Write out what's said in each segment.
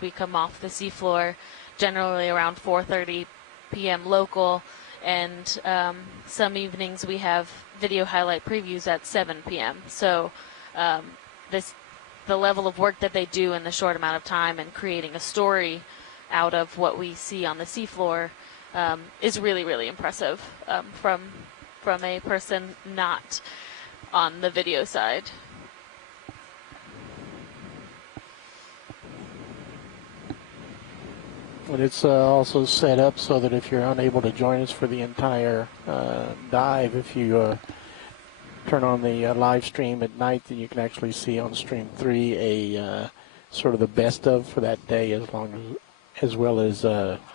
evenings we come off the seafloor, generally around 4:30 p.m. local, and some evenings we have video highlight previews at 7 p.m. So the level of work that they do in the short amount of time and creating a story out of what we see on the seafloor is really, really impressive from a person not on the video side. And it's also set up so that if you're unable to join us for the entire dive, if you turn on the live stream at night, then you can actually see on stream 3 a sort of the best of for that day, as well as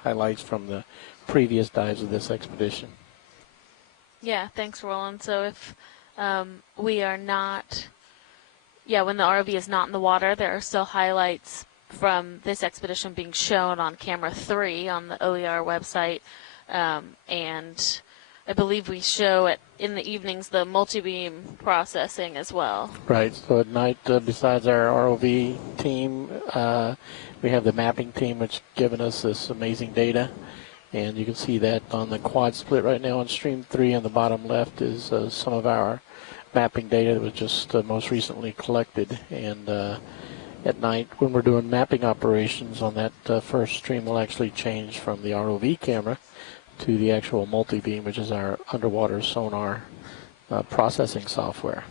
highlights from the previous dives of this expedition. Yeah, thanks, Roland. So if we are not, when the ROV is not in the water, there are still highlights from this expedition being shown on camera 3 on the OER website, and I believe we show it in the evenings the multi-beam processing as well. Right, so at night, besides our ROV team, we have the mapping team, which given us this amazing data, and you can see that on the quad split right now on stream 3 on the bottom left is some of our mapping data that was just most recently collected. And at night, when we're doing mapping operations on that first stream, we'll actually change from the ROV camera to the actual multi-beam, which is our underwater sonar processing software.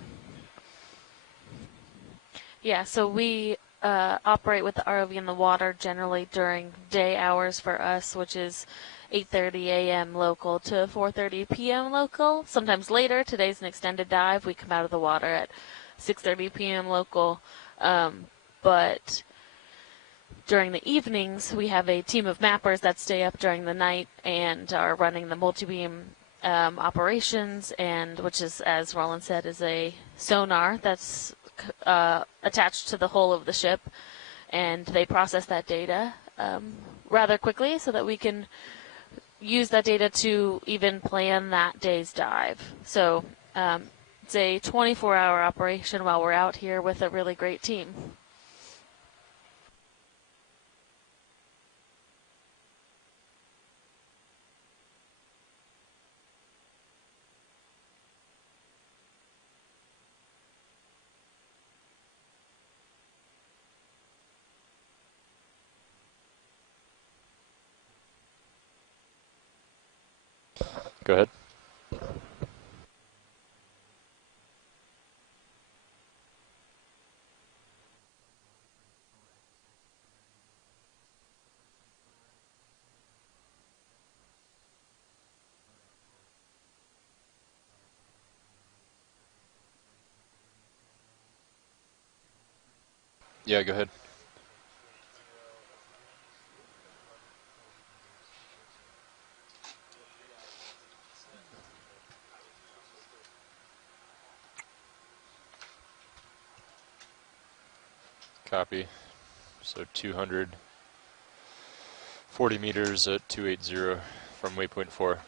Yeah, so we operate with the ROV in the water generally during day hours for us, which is 8:30 a.m. local to 4:30 p.m. local. Sometimes later. Today's an extended dive. We come out of the water at 6:30 p.m. local. But during the evenings, we have a team of mappers that stay up during the night and are running the multi-beam operations, and which is, as Roland said, is a sonar that's attached to the hull of the ship, and they process that data rather quickly so that we can use that data to even plan that day's dive. So it's a 24-hour operation while we're out here with a really great team. Go ahead. Yeah, go ahead. Copy. So 240 meters at 280 from waypoint 4.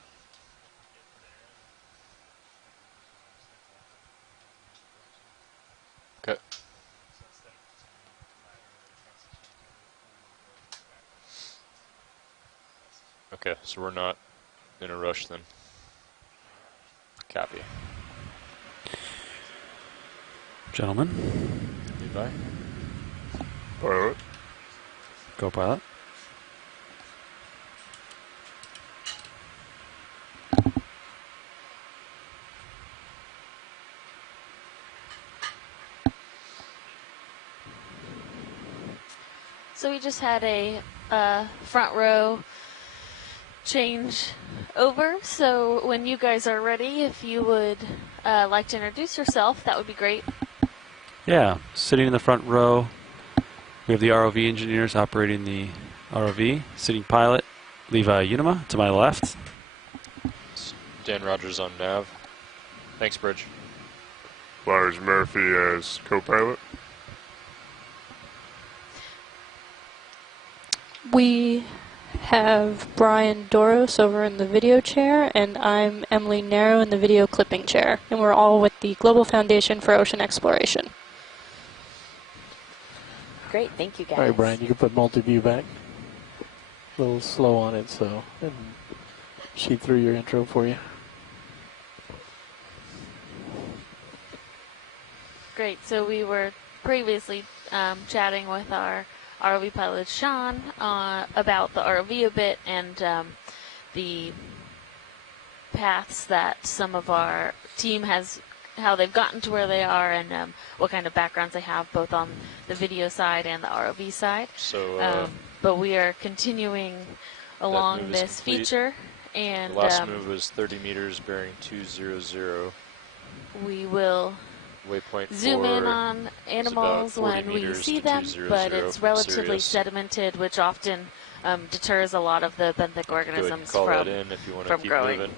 Okay. Okay, so we're not in a rush then. Copy. Gentlemen. Goodbye. Pilot. Go pilot. So we just had a front row change over. So when you guys are ready, if you would like to introduce yourself, that would be great. Yeah, sitting in the front row, we have the ROV engineers operating the ROV. Sitting pilot, Levi Unima, to my left. Dan Rogers on nav. Thanks, Bridge. Lars Murphy as co-pilot. We have Brian Doros over in the video chair, and I'm Emily Narrow in the video clipping chair. And we're all with the Global Foundation for Ocean Exploration. Great, thank you guys. All right, Brian, you can put multi-view back. A little slow on it, so and she threw your intro for you. Great. So we were previously chatting with our ROV pilot Sean about the ROV a bit and the paths that some of our team has, how they've gotten to where they are, and what kind of backgrounds they have, both on the video side and the ROV side. So, but we are continuing along this complete. feature, and the last move was 30 meters, bearing 200. we will Waypoint zoom in 4 on animals about 40 when we meters see to them, 200 but it's relatively Sirius. sedimented, which often deters a lot of the benthic Go ahead and organisms call that from in if you want to from keep growing. moving.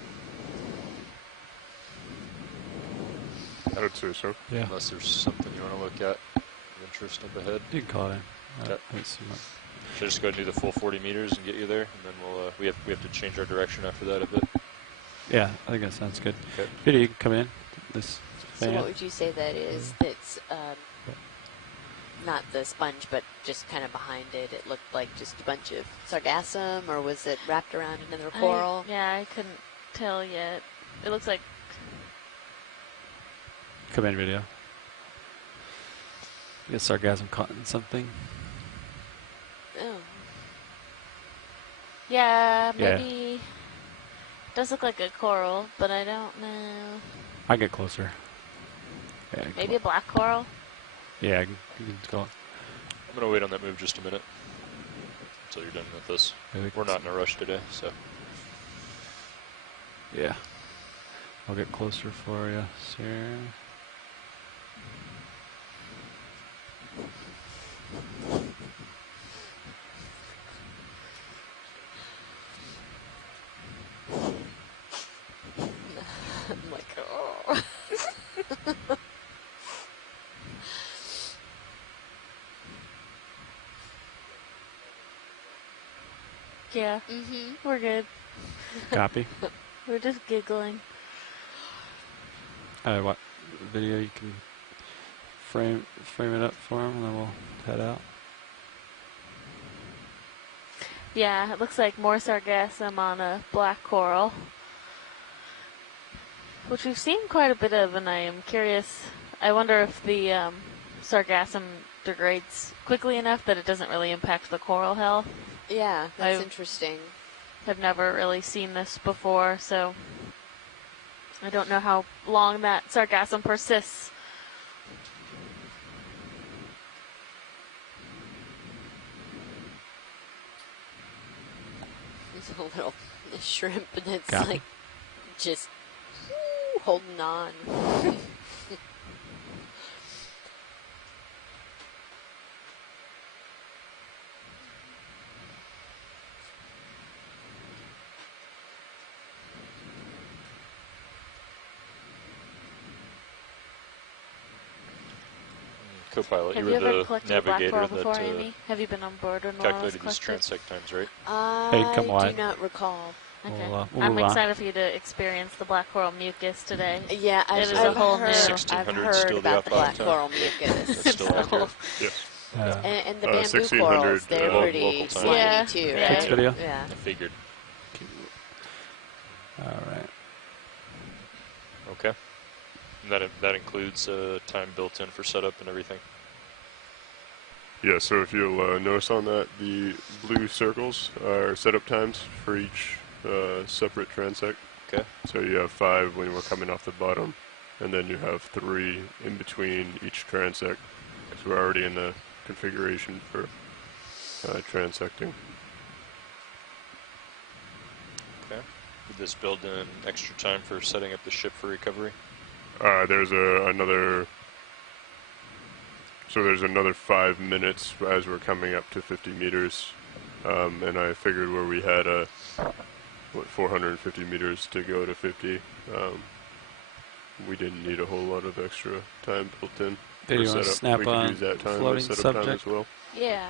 I would say so. Yeah. Unless there's something you want to look at of interest up ahead. You can call it in. Okay. I don't see much. Should I just go ahead and do the full 40 meters and get you there, and then we'll we have to change our direction after that a bit. Yeah, I think that sounds good. Okay. Video, you can come in. This So fan. what would you say that is? That's not the sponge, but just kind of behind it. It looked like just a bunch of sargassum, or was it wrapped around another coral? I couldn't tell yet. It looks like Come in, video. Get sargassum caught in something. Oh, yeah, Yeah. maybe. It does look like a coral, but I don't know. I get closer. Yeah, Maybe a black coral. Yeah, you can call it. I'm going to wait on that move just a minute until you're done with this. Yeah, We're not in a rush today, so. Yeah. I'll get closer for you, sir. I'm like, oh. Yeah, we're good. Copy. We're just giggling. What video you can frame it up for him, and then we'll head out. Yeah, it looks like more sargassum on a black coral, which we've seen quite a bit of, and I am curious. I wonder if the sargassum degrades quickly enough that it doesn't really impact the coral health. Yeah, that's I've- interesting. I've never really seen this before, so I don't know how long that sargassum persists. There's a little shrimp that's Copy. like just holding on. Co-pilot, Have you you were ever the collected a black navigator coral that before, Amy? Have you been on board when one was calculated these collected? transect times, right? I come do wide. not recall. Okay. We'll I'm move on. excited for you to experience the black coral mucus today. Yeah, I've, It is a I've whole heard, new- I've 1600 heard still the about the black outbound time. coral mucus. That's still accurate. Yes. And the bamboo 1600, corals, they're local pretty time. slimy Yeah, too, yeah. right? Next video. Yeah. I figured. All right. Okay. And that includes time built in for setup and everything. Yeah, so if you'll notice on that, the blue circles are setup times for each separate transect. Okay. So you have 5 when we're coming off the bottom, and then you have 3 in between each transect, because we're already in the configuration for transecting. Okay. Did this build in extra time for setting up the ship for recovery? There's another 5 minutes as we're coming up to 50 meters, and I figured where we had 450 meters to go to 50, we didn't need a whole lot of extra time built in Do for you want to setup. snap We could on use that time as floating setup time subject? as well. Yeah.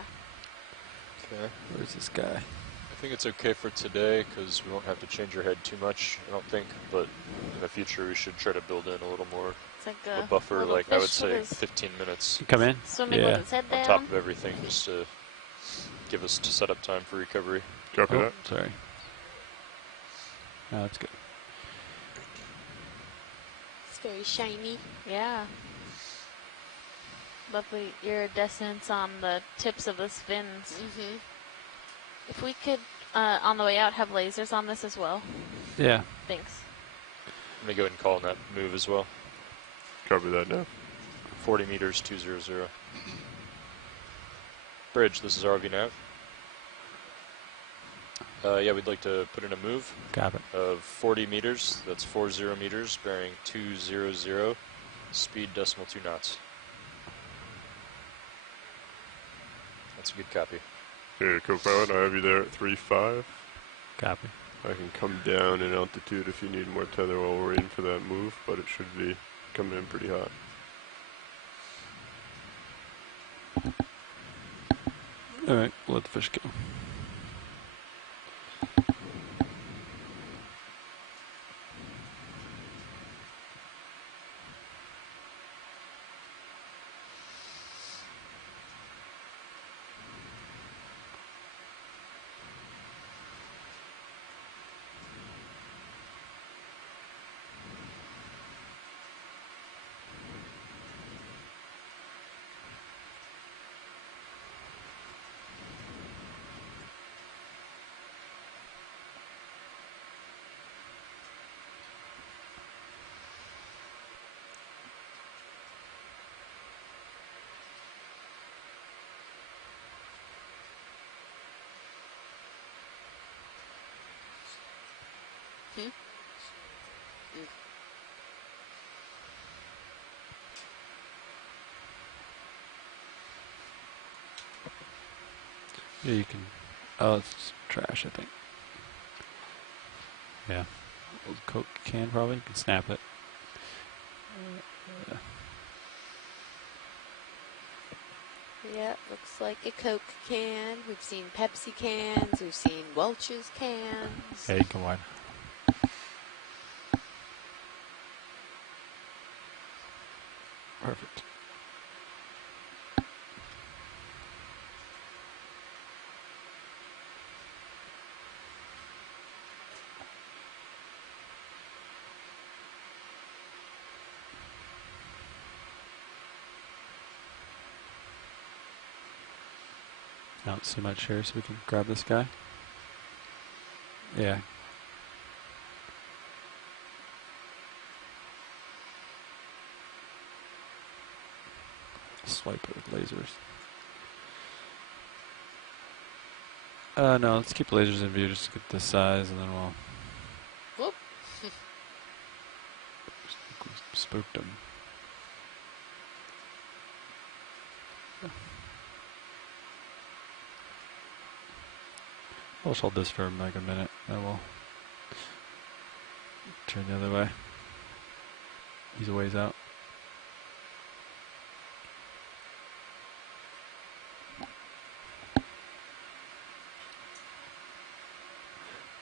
Okay. Where's this guy? I think it's okay for today because we won't have to change our head too much, I don't think. But in the future, we should try to build in a little more It's like a a buffer, little like I would fish with say his 15 minutes Come in. swimming Yeah. with his head on down. top of everything, just to give us setup time for recovery. Copy Oh, that. sorry. No, that's good. It's very shiny. Yeah. Lovely iridescence on the tips of the fins. Mm-hmm. If we could, on the way out, have lasers on this as well. Yeah. Thanks. Let me go ahead and call on that move as well. Copy that now. 40 meters, 200. Bridge, this is ROV nav. Yeah, we'd like to put in a move Got it. of 40 meters. That's 40 meters, bearing 200, speed decimal 2 knots. That's a good copy. Okay, co-pilot, I have you there at 3.5. Copy. I can come down in altitude if you need more tether while we're waiting for that move, but it should be coming in pretty hot. All right, we'll let the fish go. Yeah, you can. Oh, it's trash, I think. Yeah. Old Coke can probably. You can snap it. Yeah, looks like a Coke can. We've seen Pepsi cans. We've seen Welch's cans. Yeah, you can wide. Perfect. I don't see much here, so we can grab this guy. Yeah. Swipe it with lasers. No, let's keep lasers in view just to get the size, and then we'll Whoop. spooked him. We'll just hold this for like a minute, then we'll turn the other way. He's a ways out.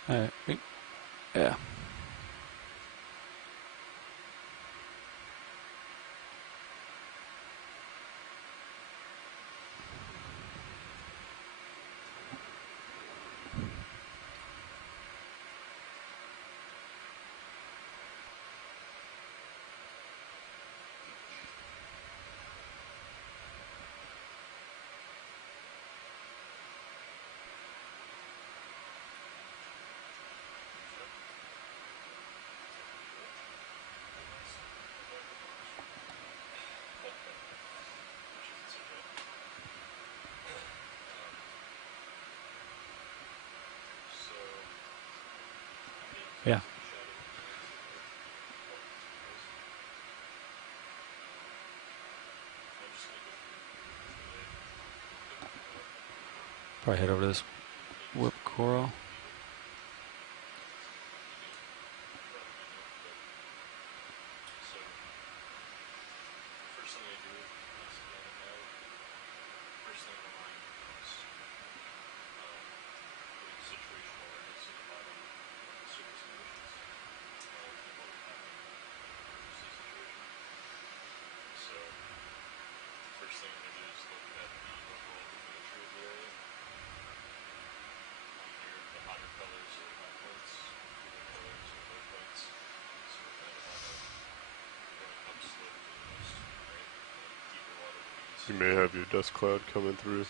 Alright, yeah. Yeah. Probably head over to this whip coral. You may have your dust cloud coming through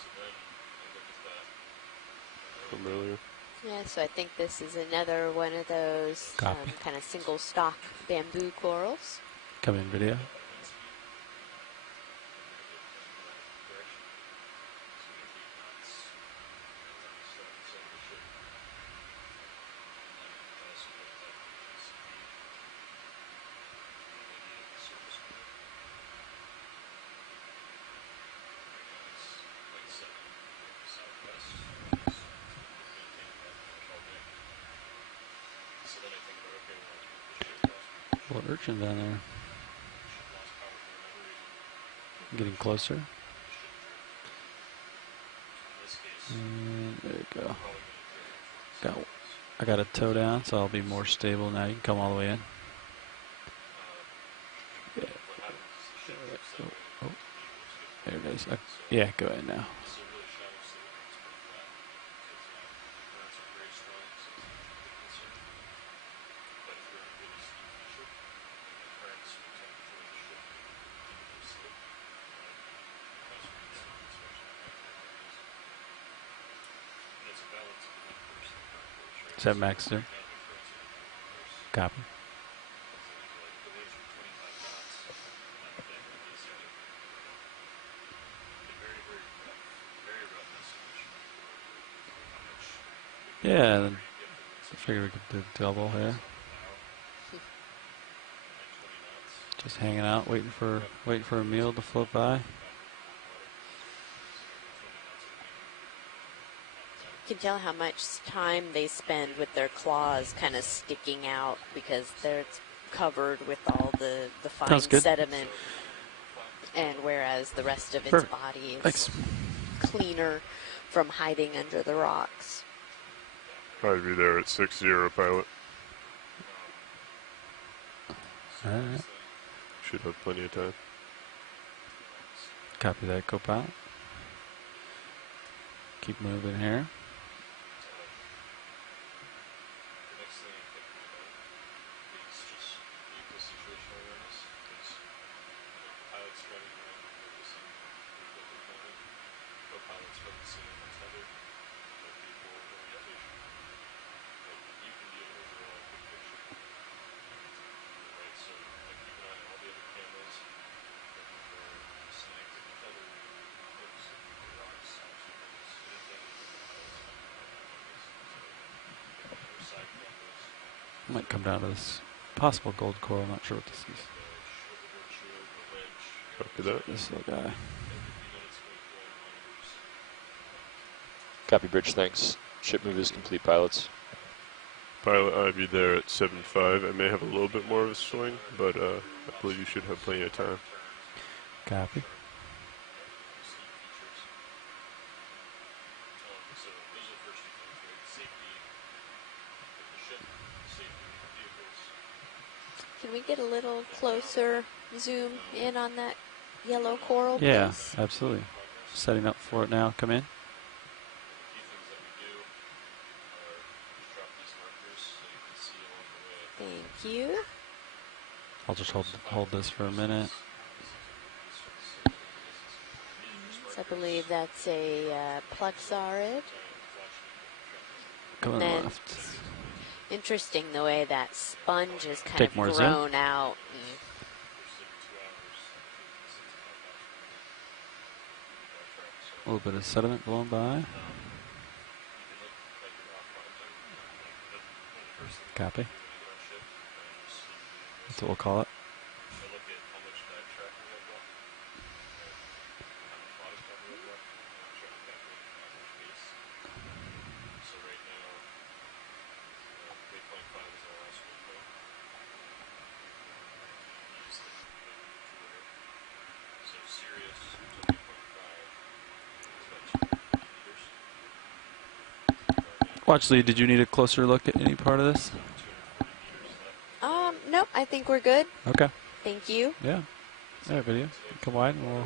from earlier. Yeah, so I think this is another one of those Copy. kind of single stalk bamboo corals. Come in video. Little urchin down there. Getting closer. And there you go. I got a toe down, so I'll be more stable now. You can come all the way in. Yeah. Oh, there it is. Yeah, go ahead now. Is that max there? Copy. Yeah, then I figure we could do double here. Just hanging out, waiting for a meal to float by. You can tell how much time they spend with their claws kind of sticking out because they're covered with all the fine sediment, and whereas the rest of its body is cleaner from hiding under the rocks. Probably be there at 6-0, pilot. All right. Should have plenty of time. Copy that, co-pilot. Keep moving here. Might come down to this possible gold coral. I'm not sure what this is. Copy that. This little guy. Copy, bridge, thanks. Ship move is complete, pilots. Pilot, I'll be there at 7-5. I may have a little bit more of a swing, but I believe you should have plenty of time. Copy. Can we get a little closer zoom in on that yellow coral, Yeah, please? absolutely. Setting up for it now. Come in. Thank you. I'll just hold this for a minute. So I believe that's a Plexaurid. Come on Then left. interesting the way that sponge is kind Take of more grown out. A little bit of sediment blown by. Copy. That's what we'll call it. Watch, Lee, did you need a closer look at any part of this? Nope, I think we're good. Okay. Thank you. Yeah. Yeah, video. Come wide and we'll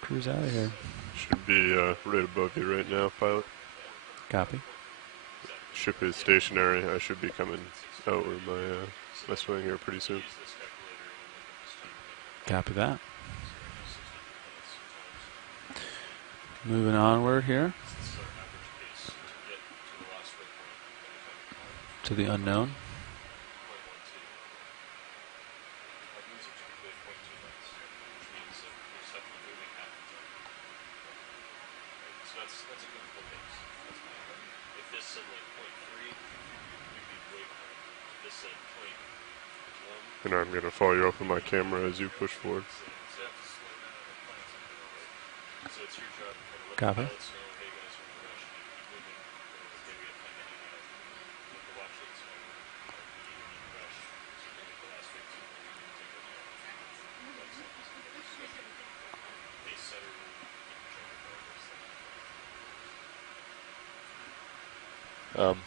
cruise out of here. Should be right above you right now, pilot. Copy. Ship is stationary. I should be coming out with my swing here pretty soon. Copy that. Moving onward here to the unknown. And I'm going to follow you up with my camera as you push forward. Copy.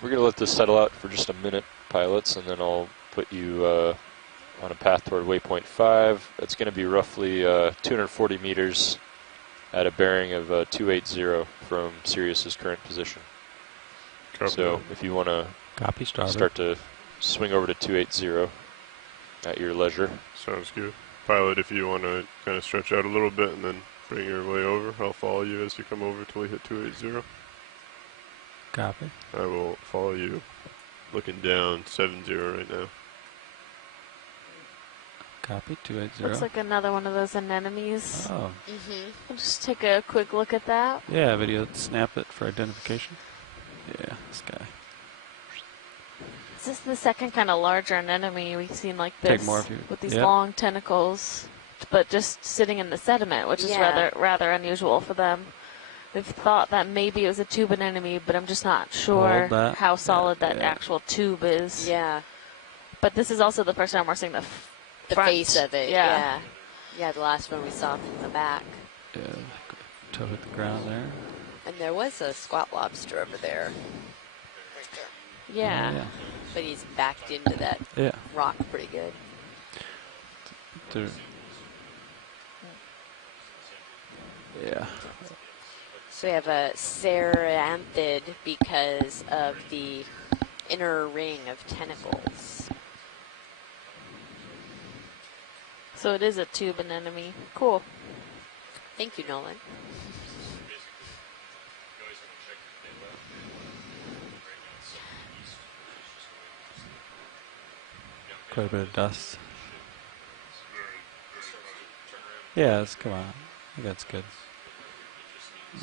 We're going to let this settle out for just a minute, pilots, and then I'll put you on a path toward waypoint 5. That's going to be roughly 240 meters at a bearing of 280 from Sirius's current position. Copy. So if you want to start to swing over to 280 at your leisure. Sounds good. Pilot, if you want to kind of stretch out a little bit and then bring your way over, I'll follow you as you come over till we hit 280. Copy. I will follow you looking down 70 right now. Copy, 280. Looks like another one of those anemones. Oh. We'll just take a quick look at that. Yeah, video, snap it for identification. Yeah, this guy. Is this the second kind of larger anemone we've seen like this? Take more if you, with these long tentacles, but just sitting in the sediment, which is rather unusual for them. We've thought that maybe it was a tube anemone, but I'm just not sure how solid that actual tube is. Yeah. But this is also the first time we're seeing the face of it. Yeah. Yeah, the last one we saw from the back. Yeah, toe hit the ground there. And there was a squat lobster over there. Yeah. But he's backed into that rock pretty good. Yeah. So we have a ceranthid because of the inner ring of tentacles. So it is a tube anemone. Cool. Thank you, Nolan. Quite a bit of dust. Yeah, come on. I think that's good.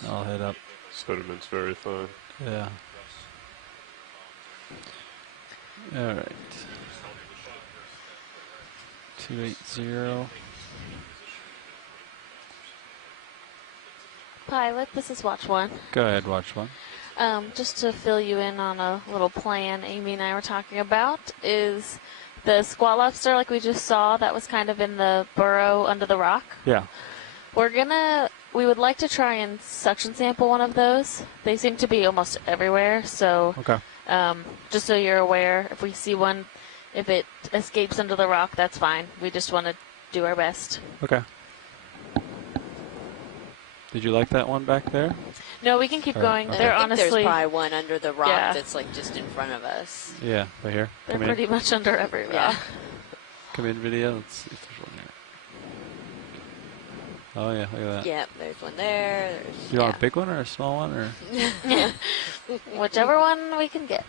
I'll head up. Sediment's very fine. Yeah. All right. 280. Pilot, this is Watch 1. Go ahead, Watch 1. Just to fill you in on a little plan Amy and I were talking about is the squat lobster like we just saw that was kind of in the burrow under the rock. Yeah. We would like to try and suction sample one of those. They seem to be almost everywhere, so just so you're aware, if we see one, if it escapes under the rock, that's fine. We just want to do our best. Okay. Did you like that one back there? No, we can keep going. Okay. They're I think honestly there's probably one under the rock that's like just in front of us. Yeah, right here. They're pretty much under every rock. Come in, video. Let's see if there's one here. Oh yeah, look at that. Yep, there's one there. You want a big one or a small one, or whichever one we can get.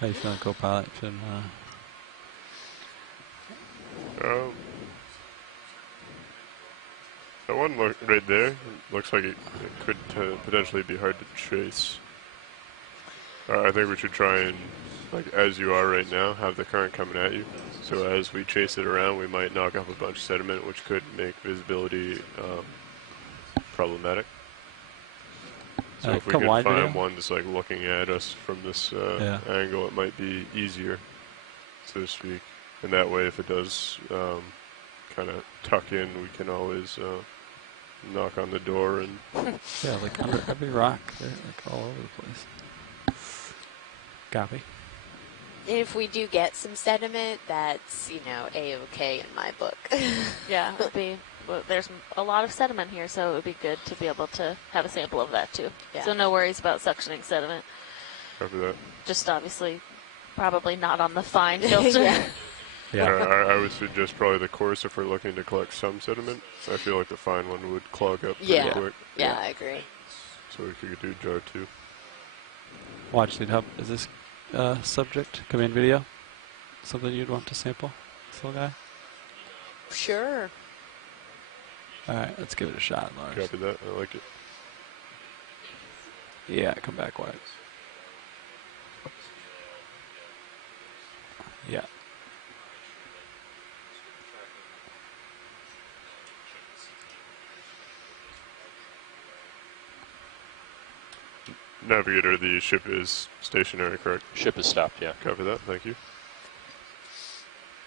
How you feeling, co-pilot? That one right there looks like it could potentially be hard to chase. I think we should try and, like as you are right now, have the current coming at you. So as we chase it around, we might knock up a bunch of sediment, which could make visibility problematic. So if we can find one that's like looking at us from this angle, it might be easier, so to speak. And that way, if it does kind of tuck in, we can always knock on the door and yeah, like under every rock, they're like all over the place. Copy. If we do get some sediment, that's, A-okay in my book. Yeah, it would be. Well, there's a lot of sediment here, so it would be good to be able to have a sample of that too. Yeah. So no worries about suctioning sediment. Copy that. Just obviously, probably not on the fine filter. Yeah. I would suggest probably the coarse if we're looking to collect some sediment. I feel like the fine one would clog up pretty quick. Yeah, I agree. So we could do jar 2. Watch lead hub. Is this subject command video something you'd want to sample, this little guy? Sure. All right, let's give it a shot, Lars. Copy that. I like it. Yeah, come back wide. Yeah. Navigator, the ship is stationary, correct? Ship is stopped, yeah. Copy that. Thank you.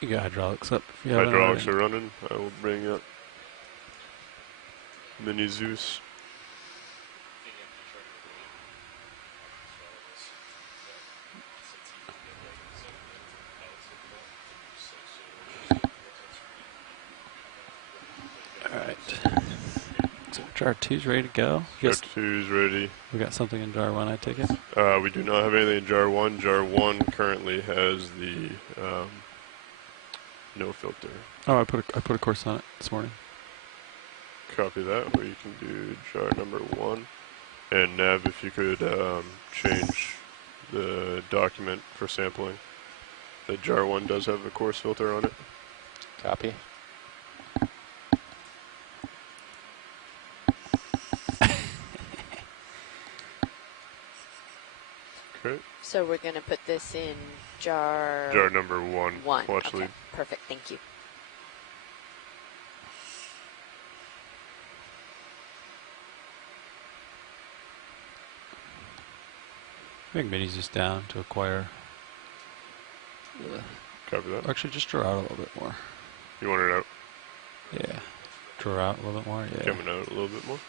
You got hydraulics up. If you haven't Hydraulics already. are running. I will bring up Mini Zeus. All right. So jar 2's ready to go. Jar Yes, 2 is ready. we got something in jar 1, I take it. We do not have anything in jar 1. Jar 1 currently has the no filter. Oh, I put a course on it this morning. Copy that. We can do jar number 1. And Nav, if you could change the document for sampling. The jar 1 does have a coarse filter on it. Copy. Okay. So we're going to put this in jar... Jar number 1. 1. Watch Okay, lead. perfect. Thank you. Bring minis just down to acquire. Copy that. Actually, just draw out a little bit more. You want it out? Yeah. Draw out a little bit more. Yeah. Coming out a little bit more.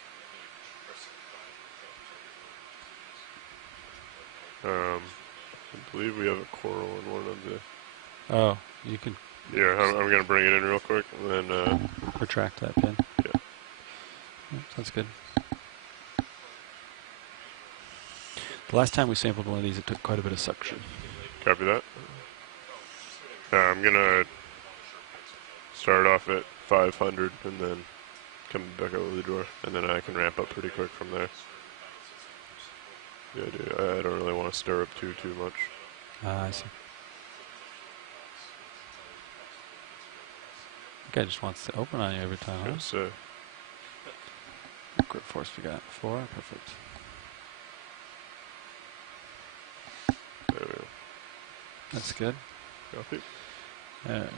I believe we have a coral in one of the... Oh, you can Yeah, I'm going to bring it in real quick, and then... retract that pin. Yeah. Sounds good. The last time we sampled one of these, it took quite a bit of suction. Copy that. I'm going to start off at 500 and then come back over the door, and then I can ramp up pretty quick from there. Yeah, I don't really want to stir up too much. I see. Guy just wants to open on you every time, huh? Yes, Grip force we got 4, perfect. there we go. That's good. Copy. Alright.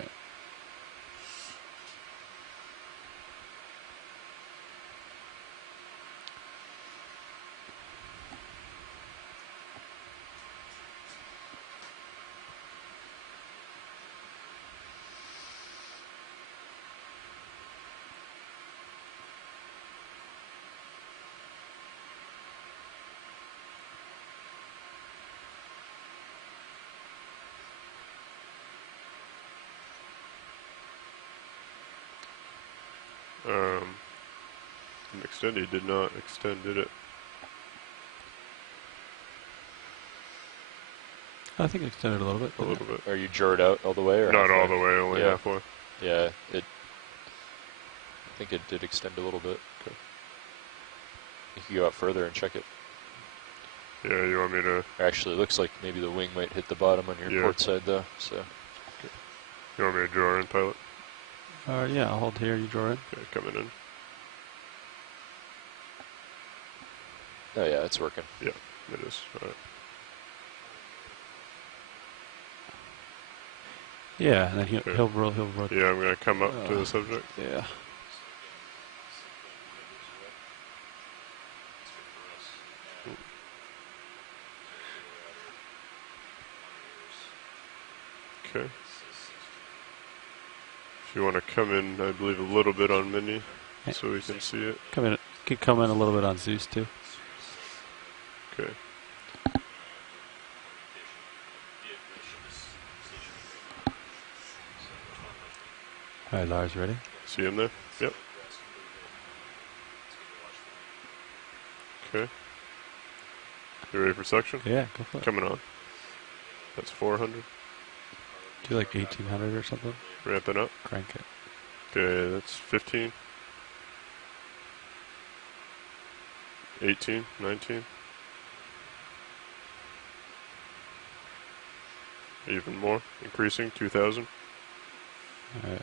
Extended did not extend, did it? I think it extended a little bit. A little bit. Are you jarred out all the way? Or Not halfway? all the way, only Yeah. halfway. Yeah, I think it did extend a little bit. Okay. You can go out further and check it. Yeah, you want me to... Actually, it looks like maybe the wing might hit the bottom on your Yeah. port side, though. So You want me to draw in, pilot? Yeah, I'll hold here, you draw in. Okay, coming in. oh yeah, it's working. Yeah, it is. All right. Yeah, and then Okay. he'll roll. Yeah, I'm going to come up to the subject. Yeah. Okay. If you want to come in, I believe, a little bit on Mini, Yeah. so we can see it. Come in. Could come in a little bit on Zeus too. Okay. All right, Lars, ready? See him there? Yep. Okay. You ready for suction? Yeah, go for it. Coming on. That's 400. Do like 1800 or something. Ramping up. Crank it. Okay, that's 15. 18, 19. Even more. Increasing, 2,000. Alright.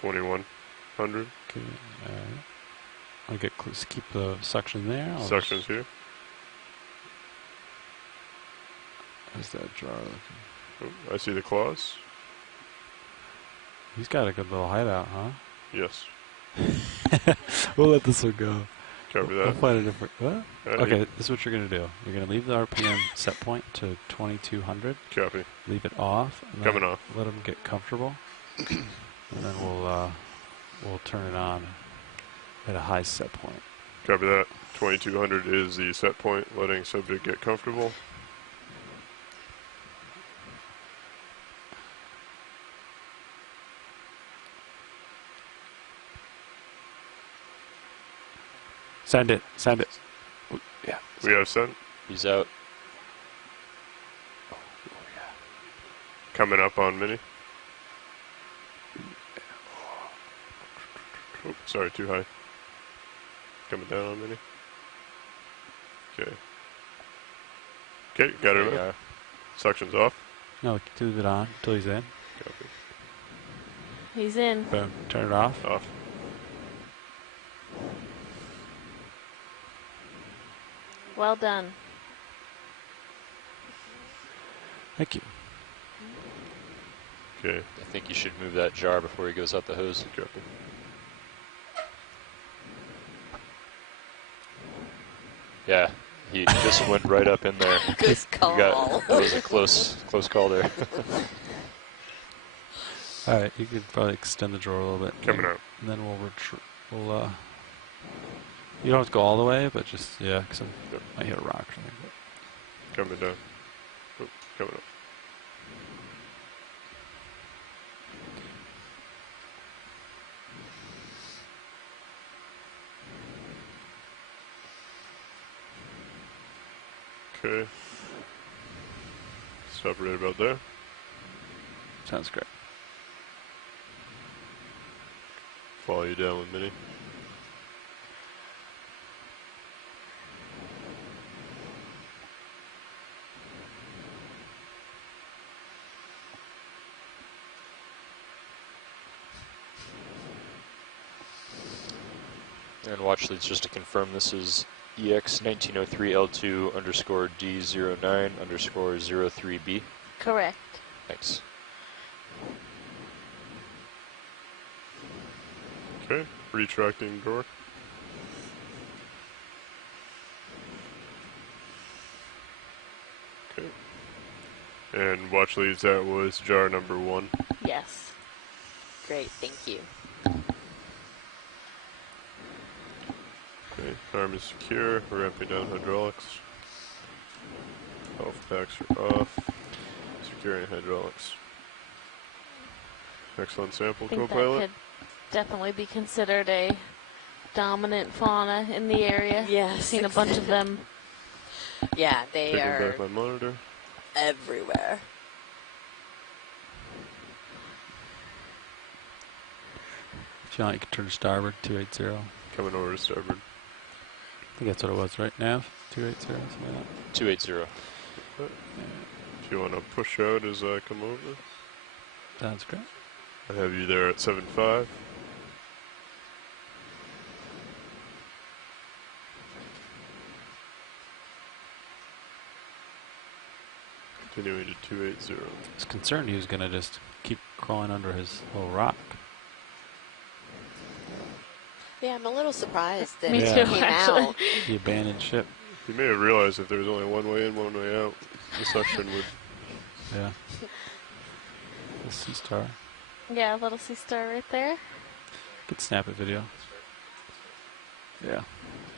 2,100. Okay. I'll get close. Keep the suction there. Suction's here. How's that jar looking? Oh, I see the claws. He's got a good little hideout, huh? Yes. We'll let this one go. Copy We'll that. find a different. What? Okay, Yeah. this is what you're going to do. You're going to leave the RPM set point to 2200. Copy. Leave it off. And Coming off. Let him get comfortable. And then we'll turn it on at a high set point. Copy that. 2200 is the set point, letting subject get comfortable. Send it. Send it. Yeah. We have sent. He's out. Coming up on mini. Oh, sorry, too high. Coming down on mini. Okay. Okay, got There it. you are. Suction's off. No, leave it on until he's in. Copy. He's in. Boom. Turn it off. Off. Well done. Thank you. Okay, I think you should move that jar before he goes out the hose. copy. Yeah, he just went right up in there. Good You call. that was a close call there. All right, you could probably extend the drawer a little bit. Coming out. And then we'll you don't have to go all the way, but just, yeah, because I might hit a rock or something. Coming down. Oh, coming up. Okay. Stop right about there. Sounds great. Follow you down with mini. And watch leads, just to confirm, this is EX1903L2 underscore D09 underscore 03B. Correct. Thanks. Okay, retracting drawer. Okay. And watch leads, that was jar number 1. Yes. Great, thank you. Okay, arm is secure. We're ramping down hydraulics. Health packs are off. Securing hydraulics. Excellent sample, I think that co-pilot. could definitely be considered a dominant fauna in the area. Yes. I've seen a bunch of them. Yeah, they Taking are back my monitor. everywhere. If you want, you can turn to starboard, 280. Coming over to starboard. I think that's what it was, right? Nav? 280, something like that. 280. If you want to push out as I come over. Sounds great. I have you there at 7.5. Continuing to 280. I was concerned he was going to just keep crawling under his little rock. Yeah, I'm a little surprised that Me it too, came actually. out. The abandoned ship. You may have realized if there was only one way in, one way out, the suction would. Yeah. The sea star. Yeah, a little sea star right there. Good snap it video. Yeah.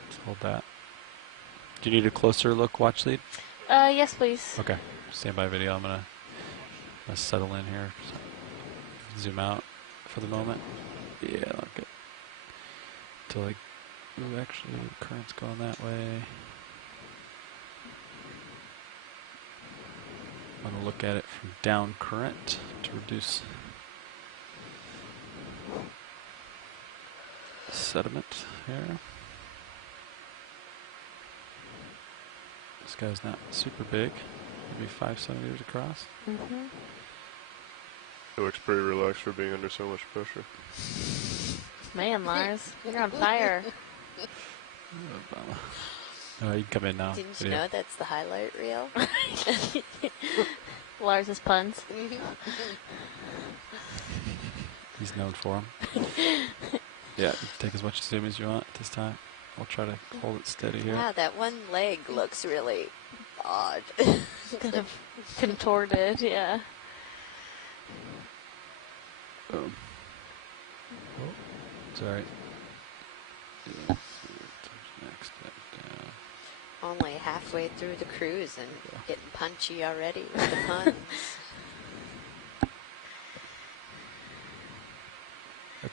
Just hold that. Do you need a closer look, watch lead? Yes, please. Okay. Stand by video. I'm gonna settle in here. Zoom out for the moment. Yeah, okay. Till like, ooh, actually, the current's going that way. I'm gonna look at it from down current to reduce sediment here. This guy's not super big, maybe 5 centimeters across. Mm-hmm. It looks pretty relaxed for being under so much pressure. Man, Lars, you're on fire. Oh, you can come in now. Didn't you know that's the highlight reel? Lars's puns. He's known for them. Yeah, you can take as much zoom as you want this time. I'll try to hold it steady here. Wow, that one leg looks really odd. Kind of contorted, yeah. Oh, sorry. Yeah, next step down. Only halfway through the cruise and getting punchy already with the puns.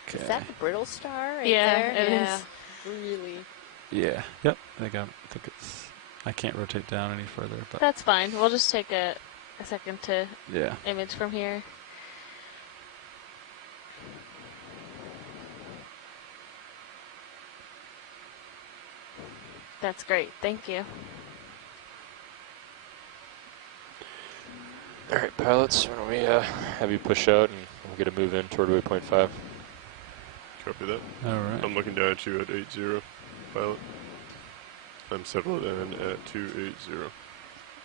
Okay. Is that the brittle star right Yeah, there? it is. Really. Yeah. Yep. I think it's. I can't rotate down any further, but That's fine. We'll just take a second to yeah. image from here. That's great. Thank you. All right, pilots, why don't we have you push out and we'll get a move in toward waypoint 5. Copy that. All right. I'm looking down at you at 80, pilot. I'm settled in at 280.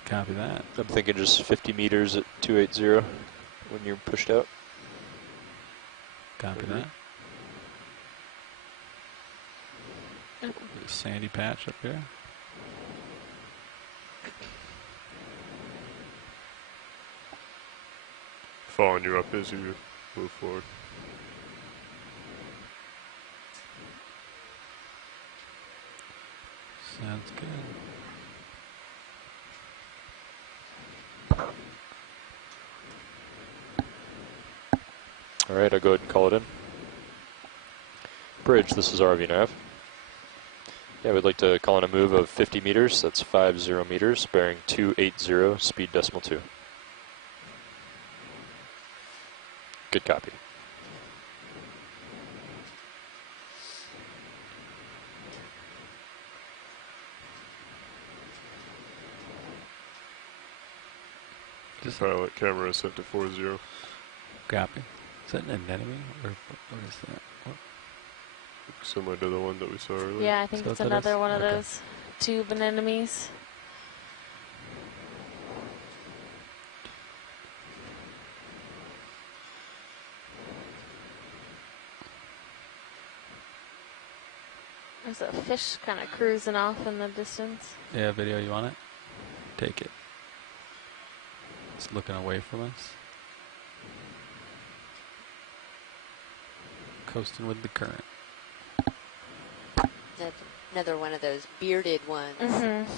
Copy that. I'm thinking just 50 meters at 280 when you're pushed out. Copy that. There's a sandy patch up here. Following you up as you move forward. Sounds good. All right, I'll go ahead and call it in. Bridge, this is ROV nav. Yeah, we'd like to call in a move of 50 meters. That's 50 meters, bearing 280, speed decimal 2. Good copy. Just Pilot camera is set to 40. copy. Is that an enemy or what is that? What? Similar to the one that we saw earlier. Yeah, I think So it's that another is- one of okay. those tube anemones. There's a fish kind of cruising off in the distance. Yeah, video. You want it? Take it. It's looking away from us. Coasting with the current. Another one of those bearded ones. Mm-hmm.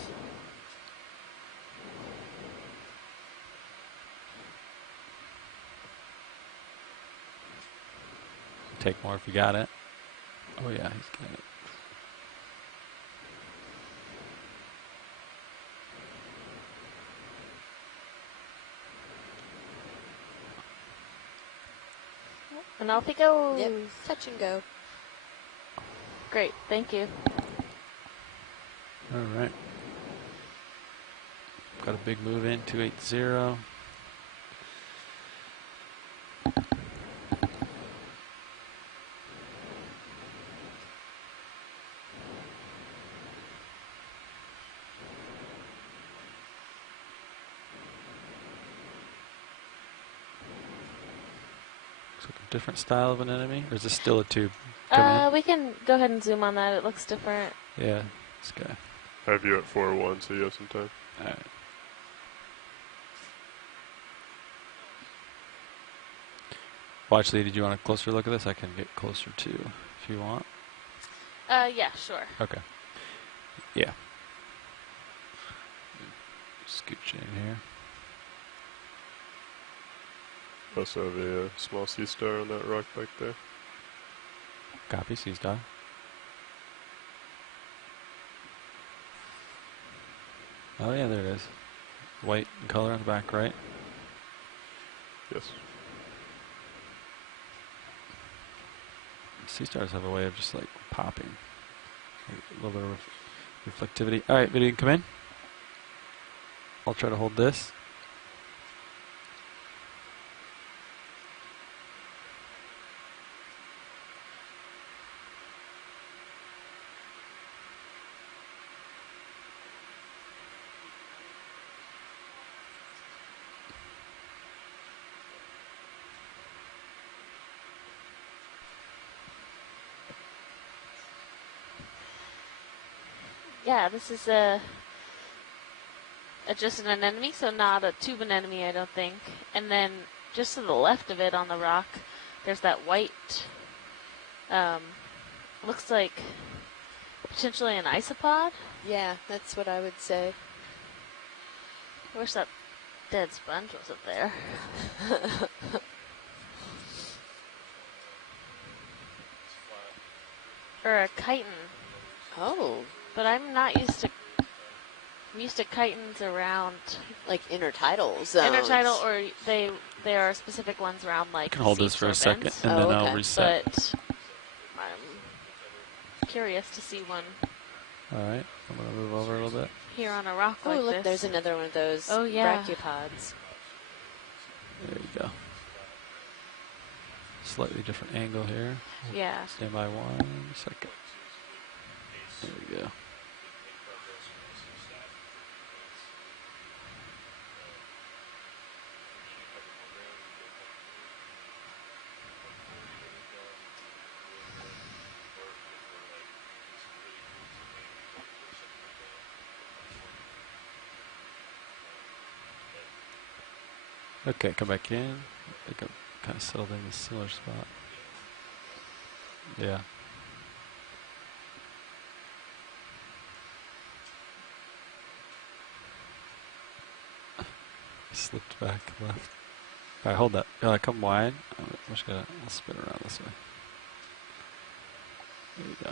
Take more if you got it. Oh yeah, he's got it. And off he goes. Yep, touch and go. Great, thank you. All right. Got a big move in, 280. Looks like a different style of an enemy, or is this still a tube? Come We can go ahead and zoom on that. It looks different. in? Yeah, this guy. I have you at 401, so you have some time. All right. Well, actually, did you want a closer look at this? I can get closer too, if you want. Yeah, sure. Okay. Yeah. Scooch in here. Also have a small sea star on that rock back there. Copy, C-Star. Oh yeah, there it is. White in color on the back right. Yes. Sea stars have a way of just like popping. Like, a little bit of reflectivity. All right, video, you can come in. I'll try to hold this. Yeah, this is just an anemone, so not a tube anemone, I don't think. And then just to the left of it on the rock, there's that white, looks like potentially an isopod. Yeah, that's what I would say. I wish that dead sponge wasn't there. Or a chitin. Oh, But I'm not used to. I'm used to chitins around like intertidal zones. intertidal, or there are specific ones around like. I can hold sea this for a second, serpents. and Oh, then okay. I'll reset. But I'm curious to see one All right, I'm gonna move over a little bit. here on a rock Oh, like look, this. there's another one of those Oh, yeah. brachiopods. There you go. Slightly different angle here. Yeah. Stand by 1 second. There we go. Okay, come back in. I think I'm kind of settled in a similar spot. Yeah. Slipped back left. All right, hold that. Come wide. I'm just gonna. I'll spin around this way. There you go.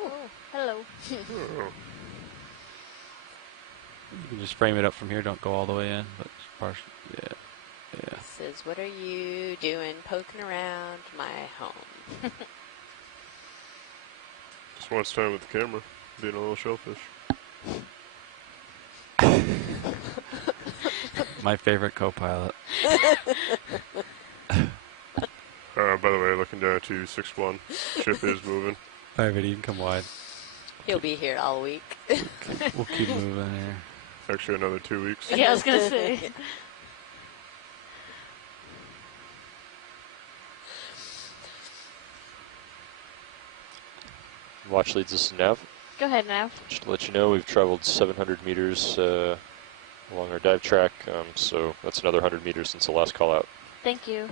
Oh, hello. Oh, You can just frame it up from here. Don't go all the way in, but partial. Yeah. Yeah. Says, what are you doing poking around my home? just wants time with the camera, being a little shellfish. My favorite co-pilot. By the way, looking down to 6-1. Ship is moving. All right, Vinny, you can come wide. He'll be here all week. We'll keep moving here. Actually, another 2 weeks. Yeah, I was gonna say. Watch leads us to nav. Go ahead, Nav. Just to let you know, we've traveled 700 meters along our dive track, so that's another 100 meters since the last call out. Thank you.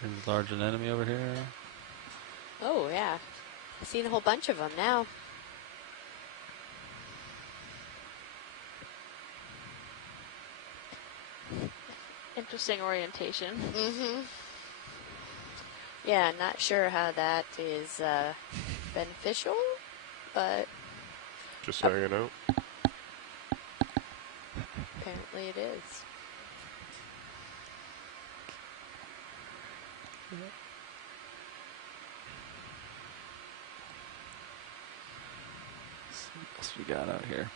Pretty large an enemy over here. Oh, yeah. I've seen a whole bunch of them now. Interesting orientation. Mm-hmm. Yeah, not sure how that is beneficial, but Just hanging out. apparently it is. Let's see what else we got out here.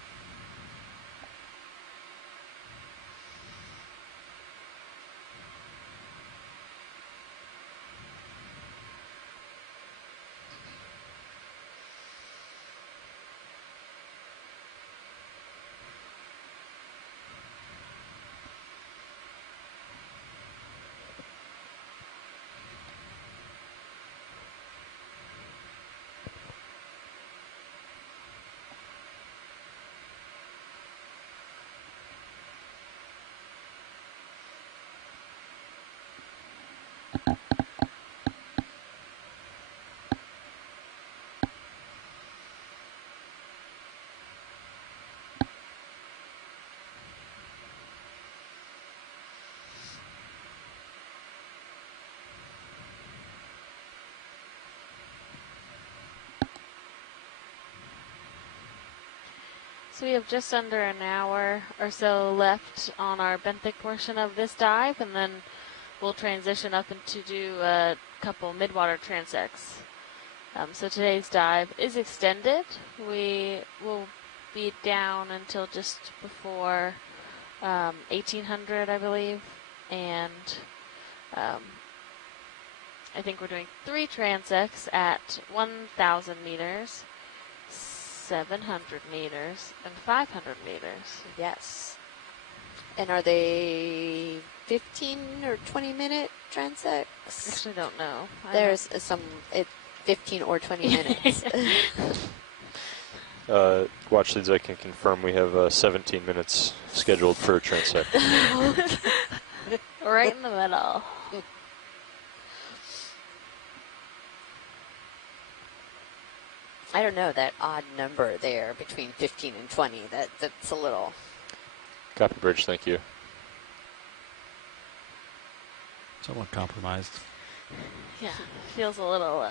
So we have just under an hour or so left on our benthic portion of this dive, and then we'll transition up into do a couple midwater transects. So today's dive is extended. We will be down until just before 1800, I believe, and I think we're doing 3 transects at 1,000 meters, 700 meters, and 500 meters. Yes. And are they 15 or 20-minute transects? Actually, don't know. There's some 15 or 20 minutes. Watch leads, I can confirm we have 17 minutes scheduled for a transect. Right in the middle. I don't know, that odd number there between 15 and 20, that's a little... Copy, Bridge, thank you. Somewhat compromised. Yeah, feels a little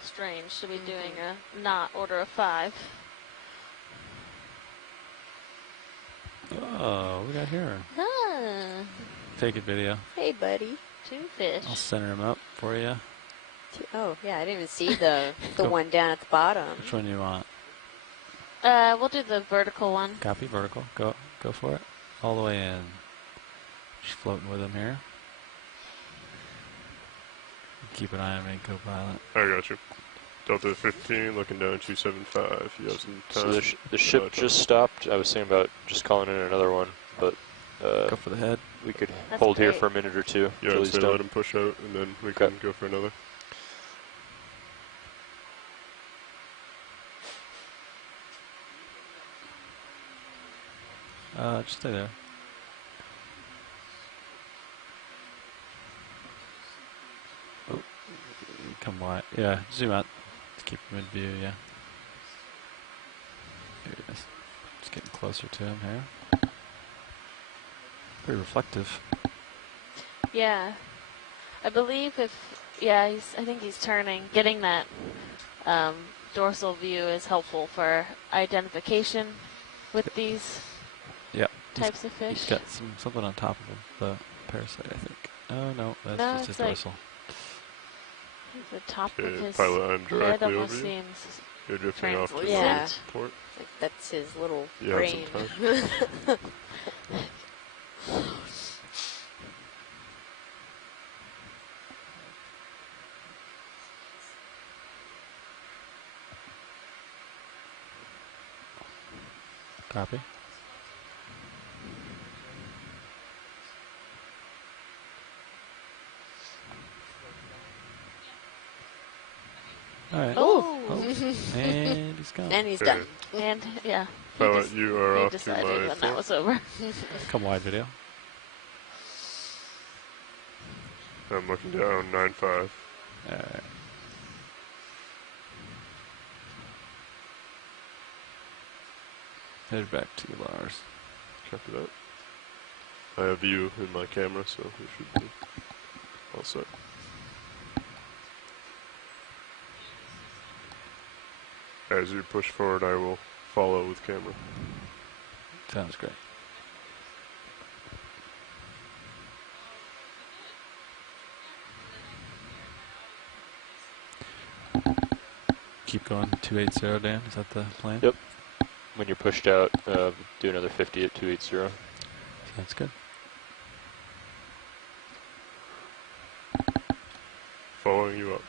strange to be doing a not order of 5. Oh, we got here. Ah, Take it, video. Hey, buddy. 2 fish. I'll center him up for you. Oh, yeah, I didn't even see the one down at the bottom. Which one do you want? We'll do the vertical one. Copy, vertical. Go for it. All the way in. Just floating with him here. Keep an eye on me, co-pilot. I got you. Delta 15, looking down 275. You have some time. So the ship just stopped. I was thinking about just calling in another one, but Go for the head. we could That's hold here great. for a minute or two. Yeah, till I'd he's say done. let him push out, and then we Okay. can go for another. Just stay there. Oh, come wide. Yeah, zoom out. Let's keep him in view, yeah. There he is. Just getting closer to him here. Pretty reflective. Yeah. I believe I think he's turning. Getting that dorsal view is helpful for identification with these Yeah. types of fish. He's got something on top of him. The parasite, I think. Oh, no, that's No, just his it's like- dorsal. The top of Okay, his pilot, I'm head directly almost over you. seems You're drifting off to the Yeah. port. Like, that's his little You have some brain. time. Copy. All right. Oh. And he's gone. And he's Okay. done. And yeah, Pilot, you are he off to decided my when that port. was over. Come wide, video. I'm looking down 9-5. All right. Head back to Lars. Copy that. I have you in my camera, so we should be all set. As you push forward, I will follow with camera. Sounds great. Keep going. 280, Dan. Is that the plan? Yep. When you're pushed out, do another 50 at 280. Sounds good. Following you up.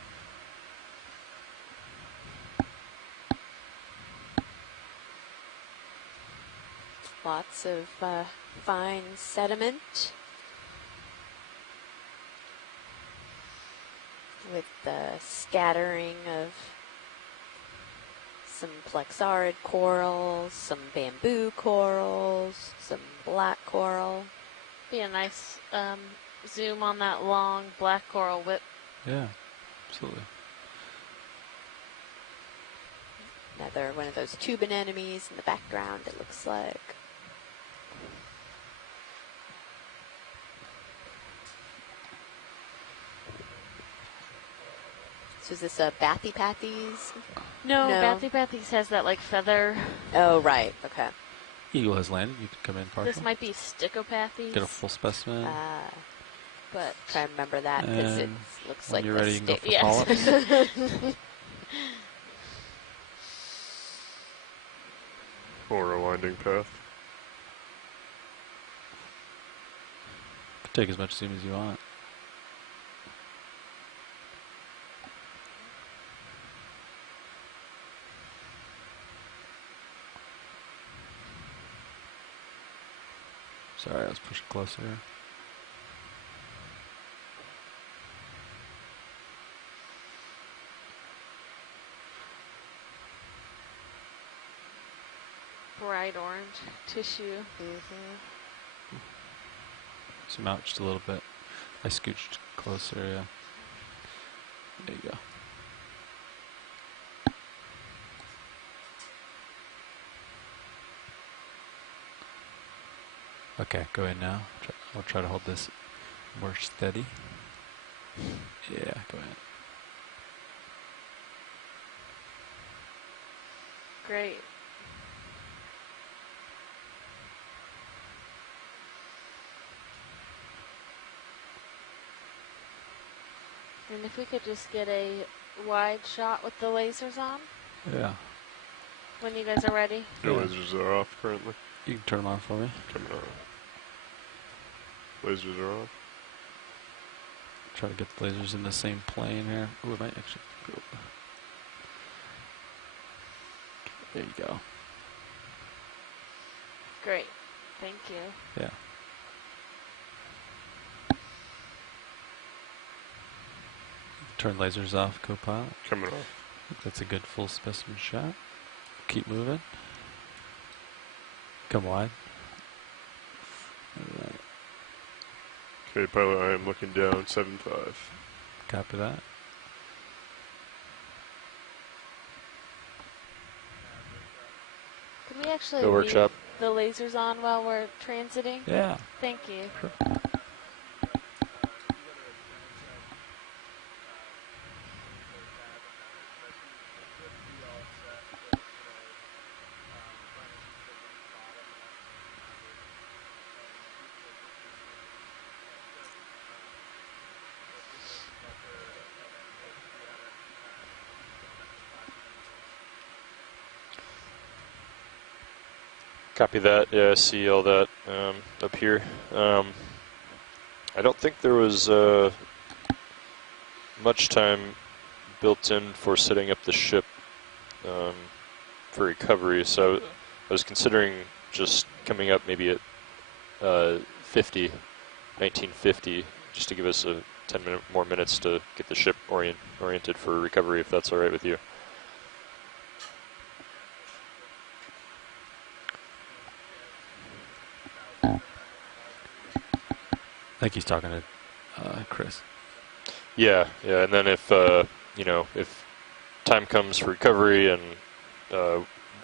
Lots of fine sediment with the scattering of some plexaurid corals, some bamboo corals, some black coral. Be a nice zoom on that long black coral whip. Yeah, absolutely. Another one of those tube anemones in the background, it looks like. So is this a Bathy Pathies? No, No. Bathy Bathy's has that like feather. Oh, right. Okay. Eagle has landed. You can come in partial. This might be Stickopathies. Get a full specimen. But Try to remember that because it And looks when like you're the ready, you can go stick. for polyps. Or a winding path. Take as much zoom as you want. Sorry, I was pushing closer. bright orange tissue. Zoom out just a little bit. I scooched closer, yeah. There you go. Okay, go in now. I'll try to hold this more steady. Yeah, go in. Great. And if we could just get a wide shot with the lasers on Yeah. when you guys are ready. Your Yeah. lasers are off currently. You can turn them on for me. Coming on. Lasers are off. Try to get the lasers in the same plane here. Ooh, it might actually go. There you go. Great. Thank you. Yeah. Turn lasers off, Copilot. Coming off. I think that's a good full specimen shot. Keep moving. Come wide. All right. Okay, pilot, I am looking down 7-5. Copy that. Could we actually Go leave workshop. the lasers on while we're transiting? Yeah. Thank you. Sure. Copy that. Yeah, I see all that up here. I don't think there was much time built in for setting up the ship for recovery, so I was considering just coming up maybe at 1950, just to give us a 10 more minutes to get the ship oriented for recovery, if that's all right with you. I think he's talking to Chris. Yeah, and then if if time comes for recovery and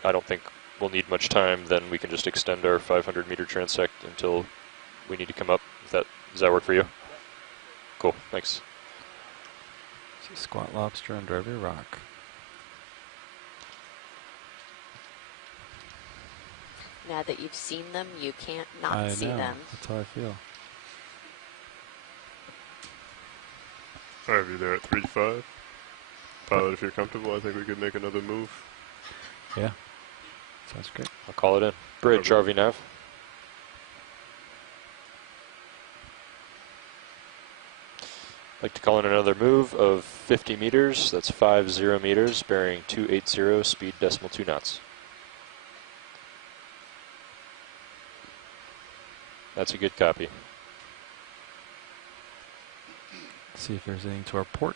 I don't think we'll need much time, then we can just extend our 500-meter transect until we need to come up. Does that work for you? Cool, thanks. See squat lobster under every rock. Now that you've seen them, you can't not I see know. them. That's how I feel. I have you there at 3-5. Pilot, if you're comfortable, I think we could make another move. Yeah. Sounds great. I'll call it in. Bridge, RV nav. I'd like to call in another move of 50 meters. That's 50 meters, bearing 280, speed 2 knots. That's a good copy. See if there's anything to our port.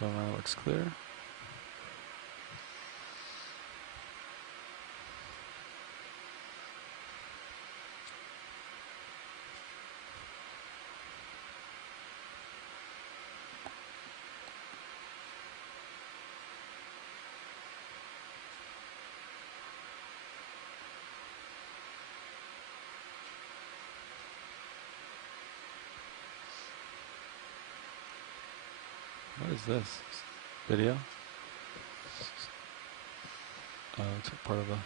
So looks clear. What is this? Video? Oh, looks like part of a...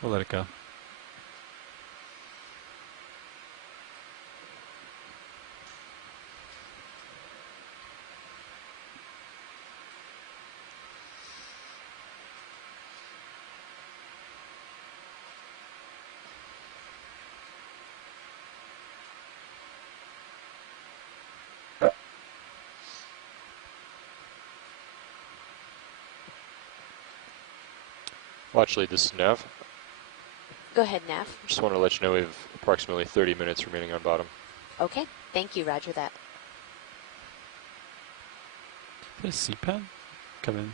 We'll let it go. Watch lead, this is Nav. Go ahead, Nav. Just want to let you know we have approximately 30 minutes remaining on bottom. Okay, thank you, roger that. Is that a C-pen? Come in.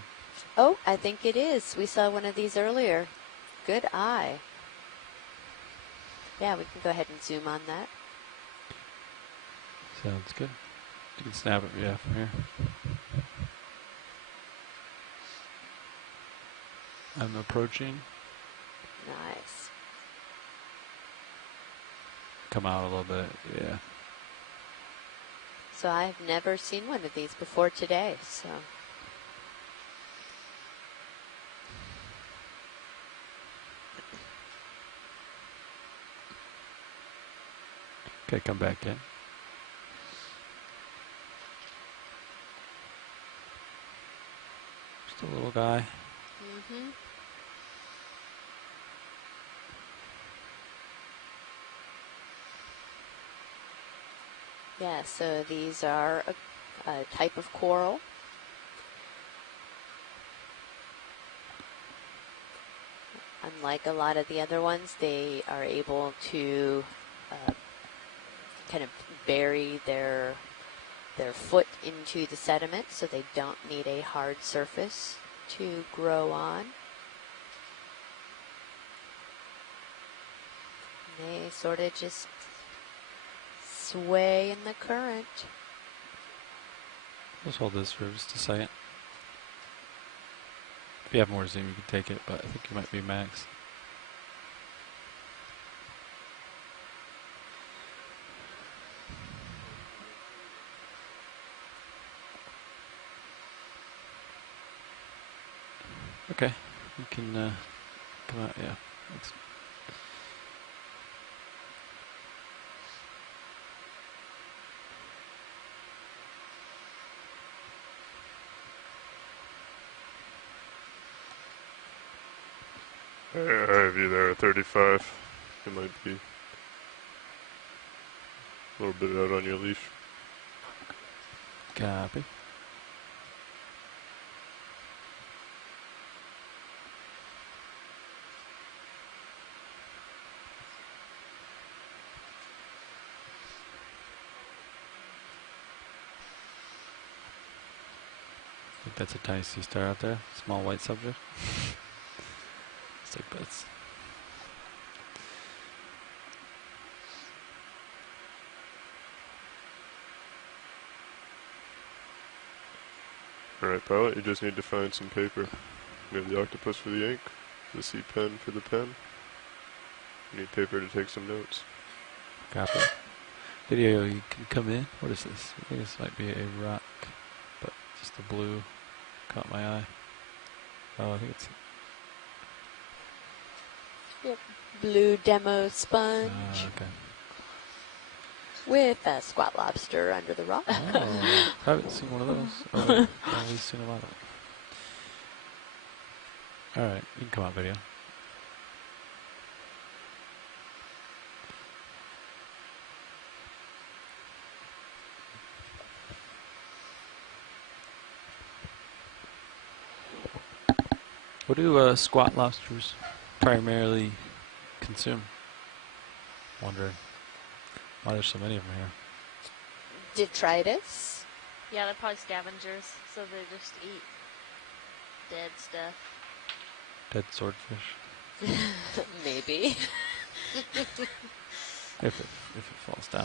Oh, I think it is. We saw one of these earlier. Good eye. Yeah, we can go ahead and zoom on that. Sounds good. You can snap it, yeah, from here. I'm approaching. Nice. Come out a little bit, yeah. So I've never seen one of these before today, so. Okay, come back in. Just a little guy. Mm-hmm. Yeah, so these are a type of coral. Unlike a lot of the other ones, they are able to kind of bury their foot into the sediment, so they don't need a hard surface to grow on. And they sort of just sway in the current. Let's hold this for just a second. If you have more zoom, you can take it, but I think you might be max. Okay, you can come out, yeah. Thanks. I have you there at 35. You might be a little bit out on your leash. Copy. I think that's a tiny sea star out there. Small white subject. Stick bits. Alright, pilot, you just need to find some paper. You have the octopus for the ink, the C pen for the pen. You need paper to take some notes. Copy. Video, you can come in. What is this? I think this might be a rock, but just the blue caught my eye. Oh, I think it's... Yep. Blue demo sponge okay. with a squat lobster under the rock. Oh, I haven't seen one of those. Oh, wait. I've always seen a lot of them. Alright, you can come out, video. What do squat lobsters primarily consume? Wondering why there's so many of them here. Detritus. Yeah, they're probably scavengers, so they just eat dead stuff. Dead swordfish. Maybe. If it falls down.